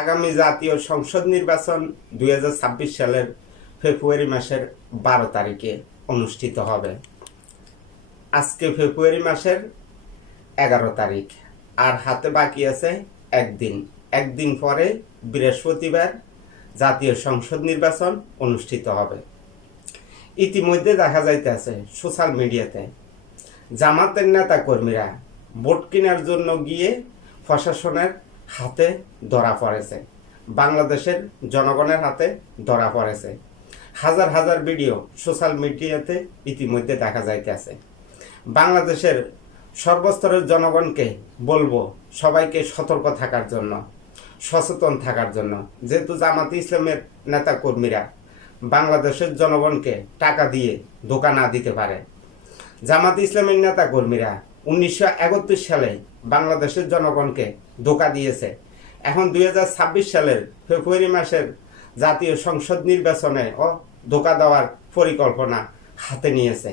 আগামী জাতীয় সংসদ নির্বাচন 2026 সালের ফেব্রুয়ারি মাসের 12 তারিখে অনুষ্ঠিত হবে। আজকে ফেব্রুয়ারি মাসের 11 তারিখ, আর হাতে বাকি আছে একদিন পরে বৃহস্পতিবার জাতীয় সংসদ নির্বাচন অনুষ্ঠিত হবে। ইতিমধ্যে দেখা যাইতেছে সোশ্যাল মিডিয়াতে জামাতের নেতা কর্মীরা ভোট কেনার জন্য গিয়ে প্রশাসনের হাতে ধরা পড়েছে, বাংলাদেশের জনগণের হাতে ধরা পড়েছে। হাজার হাজার ভিডিও সোশ্যাল মিডিয়াতে ইতিমধ্যে দেখা যাইতেছে। বাংলাদেশের সর্বস্তরের জনগণকে বলবো সবাইকে সতর্ক থাকার জন্য, সচেতন থাকার জন্য, যেহেতু জামাতে ইসলামের নেতা কর্মীরা বাংলাদেশের জনগণকে টাকা দিয়ে ধোঁকা না দিতে পারে। জামাতে ইসলামের নেতা কর্মীরা 1931 সালে বাংলাদেশের জনগণকে ধোঁকা দিয়েছে। এখন 2026 সালের ফেব্রুয়ারি মাসের জাতীয় সংসদ নির্বাচনে ধোঁকা দেওয়ার পরিকল্পনা হাতে নিয়েছে।